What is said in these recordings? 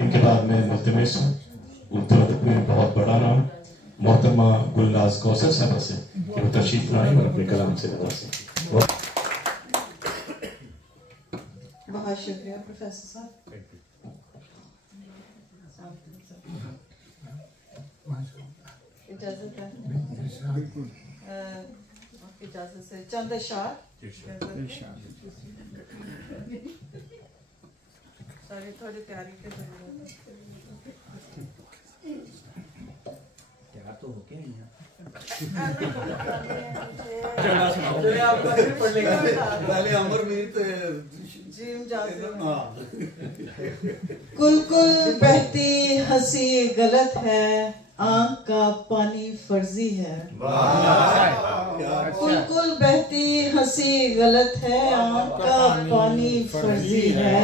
इनके बाद में मुल्तमिस हूँ उर्दू अदब में बहुत बड़ा नाम मोहतरमा गुलनाज कौसर साहब से कि वो तशरीफ लाएं और अपने कलाम से नवाजें। बहुत शुक्रिया प्रोफेसर साहब। इजाजत है, इजाजत से चंद अशार सॉरी थोड़ी तैयारी की जरूरत तैयार तो हो गया यहाँ कुल कुल बहती हंसी गलत है, आंख का पानी फर्जी है। कुल कुल बहती हंसी गलत है, आंख का पानी फर्जी है।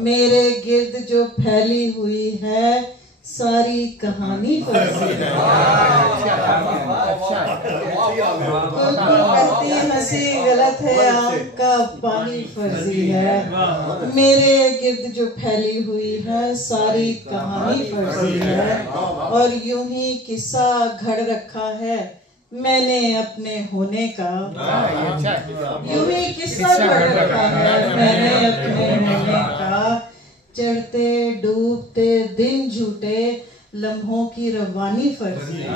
मेरे गिर्द जो फैली हुई है सारी कहानी फर्जी है। कुल कुल बहती हंसी गलत है, आंख का पानी फर्जी है। मेरे गिर्द जो फैली हुई है सारी कहानी फर्जी है। और यूं ही किस्सा घड़ रखा है मैंने अपने होने का। यूं ही किस्सा घड़ रखा है मैंने अपने होने का। चढ़ते डूबते दिन झूठे लम्हों की रवानी फर्जी है।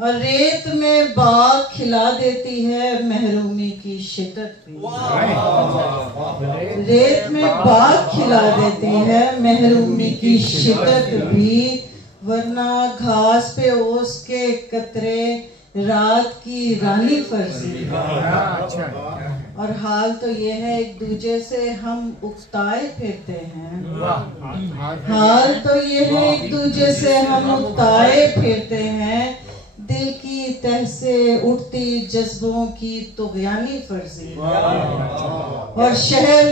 और रेत में बाग खिला देती है महरूमी की शिद्दत भी। रेत में बाग खिला देती है महरूमी की शिद्दत भी। वरना घास पे ओस के कतरे रात की रानी फर्जी है। और हाल तो ये है एक दूजे से हम उकताए फिरते हैं। हाल तो ये है एक दूजे से हम उकताए फिरते हैं। दिल की तह से उठती जज्बों की तुग़यानी फर्जी। और शहर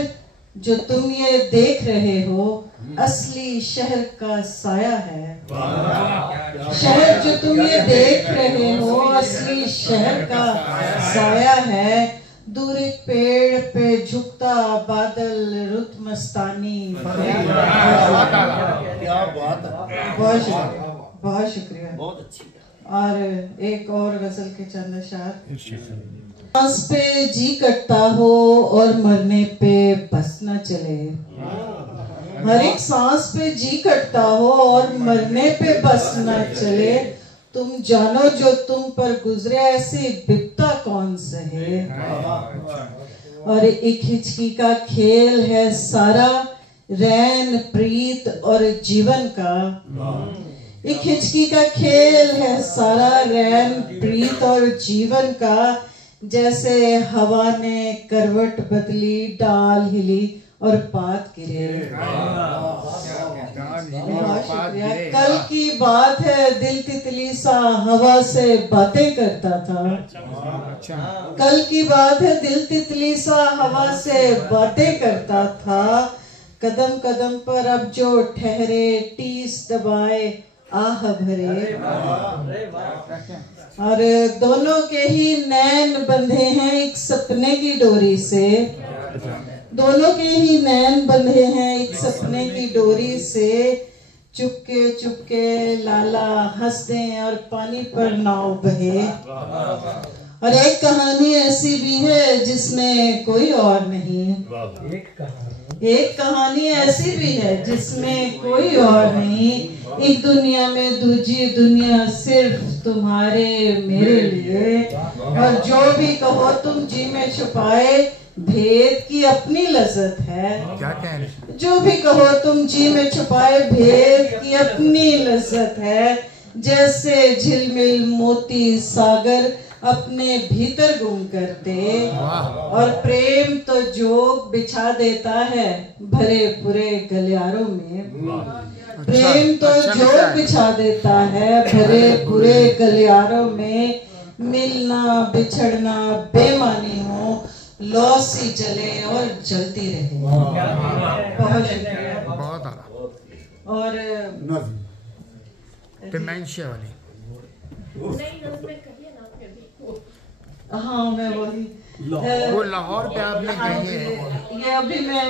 जो तुम ये देख रहे हो असली शहर का साया है। शहर जो तुम ये देख रहे हो असली शहर का साया है। दूर एक पेड़ पे झुकता बादल रुत मस्तानी। बहुत शुक्रिया। बहुत अच्छी। और एक और गजल के चंद अशार। सांस पे जी कटता हो और मरने पे बस न चले। हर एक सांस पे जी कटता हो और मरने पे बस न चले। तुम जानो जो तुम पर गुजरे ऐसी बिपता कौन सहे। और एक हिचकी का खेल है सारा रैन प्रीत और जीवन का। एक हिचकी का खेल है सारा रैन प्रीत और जीवन का। जैसे हवा ने करवट बदली डाल हिली और पात गिरे। कल की बात है दिल तितली सा हवा से बातें करता था। कल की बात है दिल तितली सा हवा से बातें करता था। कदम कदम पर अब जो ठहरे टीस दबाए आह भरे। और दोनों के ही नैन बंधे हैं एक सपने की डोरी से। दोनों के ही नैन बंधे हैं एक सपने की डोरी से। चुपके चुपके लाला हंस दे और पानी पर नाव बहे। और एक कहानी ऐसी भी है जिसमें कोई और नहीं। एक कहानी ऐसी भी है जिसमें कोई और नहीं। एक दुनिया में दूजी दुनिया सिर्फ तुम्हारे मेरे लिए। और जो भी कहो तुम जी में छुपाए भेद की अपनी लज्जत है। क्या कह रहे? जो भी कहो तुम जी में छुपाए भेद की अपनी लज्जत है। जैसे झिलमिल मोती सागर अपने भीतर गुम करते। और प्रेम तो जोग बिछा देता है भरे पूरे गलियारों में। प्रेम तो जोग बिछा देता है भरे पूरे गलियारों में। मिलना बिछड़ना बेमानी हो लौ सी जले और जलती रहे। बहुत शुक्रिया। बहुत आला। और डिमेंशिया वाली। हाँ मैं वही वो लाहौर पे आपने कही है। ये अभी मैं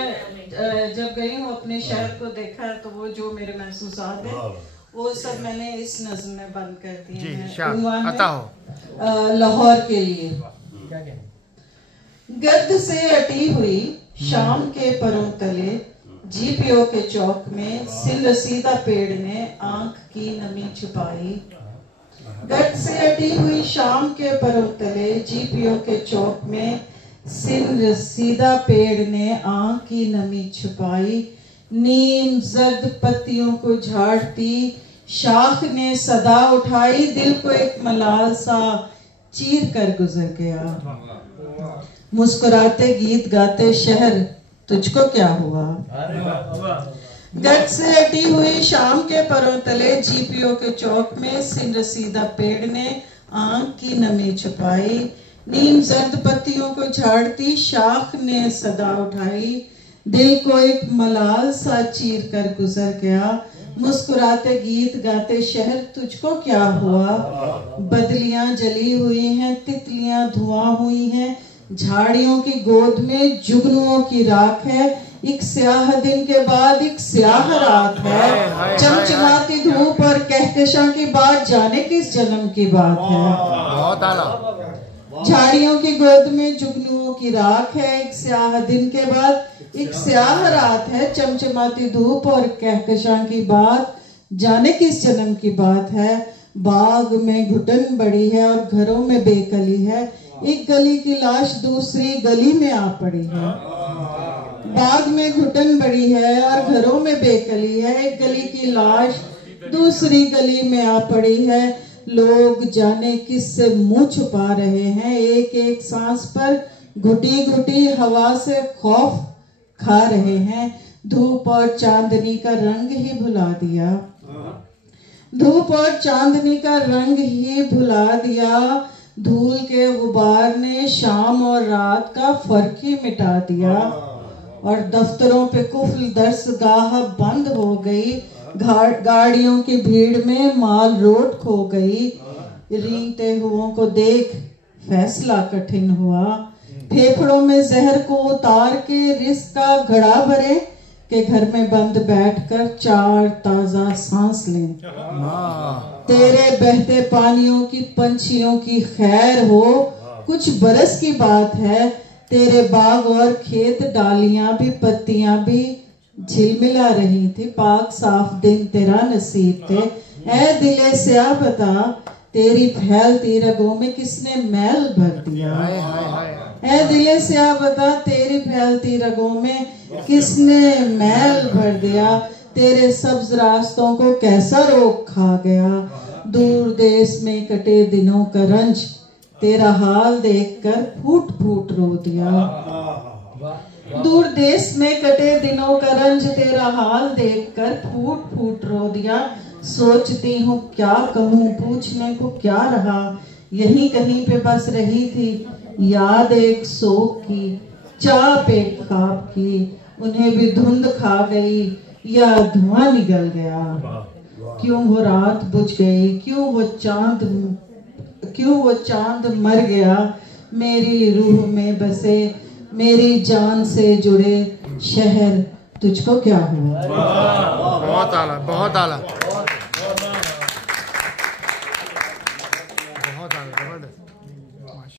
जब गई हूँ अपने शहर को देखा तो वो जो मेरे महसूसात है वो सब मैंने इस नज़्म में बंद कर दिए हैं। उन्वान है लाहौर के लिए। गर्द से अटी हुई शाम के परों तले जीपीओ के चौक में सिल रसीदा पेड़ ने आंख की नमी छुपाई। गर्द से अटी हुई शाम के परों तले जीपीओ के चौक में सिल रसीदा पेड़ ने आंख की नमी छुपाई। नीम जर्द पत्तियों को झाड़ती शाख ने सदा उठाई, दिल को एक मलाल सा चीर कर गुजर गया। मुस्कुराते गीत गाते शहर तुझको क्या हुआ। गर्द से अटी हुई शाम के परों तले जीपीओ के चौक में सिन रसीदा पेड़ ने आंख की नमी छुपाई। नीम जर्द पत्तियों को झाड़ती शाख ने सदा उठाई, दिल को एक मलाल सा चीर कर गुजर गया। मुस्कुराते गीत गाते शहर तुझको क्या हुआ। बदलियां जली हुई हैं, तितलियां धुआं हुई हैं, झाड़ियों की गोद में जुगनुओं की राख है। एक स्याह दिन के बाद एक स्याह रात है, चमचमाती धूप और कहकशां की बात जाने किस जन्म की बात है। बहुत आला। झाड़ियों की गोद में जुगनुओं की राख है, एक स्याह दिन के बाद एक स्याह रात है, चमचमाती धूप और कहकशां की बात जाने किस जन्म की बात है। बाग में घुटन बड़ी है और घरों में बेकली है, एक गली की लाश दूसरी गली में आ पड़ी है। बाग में घुटन बड़ी है और घरों में बेकली है, एक गली की लाश दूसरी गली में आ पड़ी है। लोग जाने किस से मुंह छुपा रहे हैं, एक एक सांस पर घुटी घुटी हवा से खौफ खा रहे हैं। धूप और चांदनी का रंग ही भुला दिया, धूप और चांदनी का रंग ही भुला दिया। धूल के गुबार ने शाम और रात का फर्क ही मिटा दिया। और दफ्तरों पे कुफल दरसगाह बंद हो गई, गाड़ियों की भीड़ में माल रोड खो गई। रेंगते हुओं को देख फैसला कठिन हुआ, फेफड़ों में जहर को उतार के रिस्क का घड़ा भरे के घर में बंद बैठकर चार ताजा सांस लें। तेरे बहते पानियों की पंछियों की खैर हो, कुछ बरस की बात है, तेरे बाग और खेत डालियां भी पत्तियां भी झिलमिला रही थी, पाक साफ दिन तेरा नसीब थे। ऐ दिले स्याह बता तेरी फैलती रगों में किसने मैल भर दिया। ऐ दिले स्याह बता तेरी फैलती रगों में किसने मैल भर दिया। तेरे सब्ज रास्तों को कैसा रोग खा गया, दूर देश में कटे दिनों का रंज तेरा हाल देखकर फूट फूट रो दिया। दूर देश में कटे दिनों का रंज तेरा हाल देखकर फूट फूट रो दिया। सोचती हूँ क्या कहूँ, पूछने को क्या रहा, यहीं कहीं पे बस रही थी याद एक शोक की, चाप एक ख्वाब की, उन्हें भी धुंध खा गई या धुआं निकल गया। क्यों वो रात बुझ गई, क्यों वो चांद मर गया। मेरी रूह में बसे मेरी जान से जुड़े शहर तुझको क्या हुआ। बहुत आला, बहुत आला।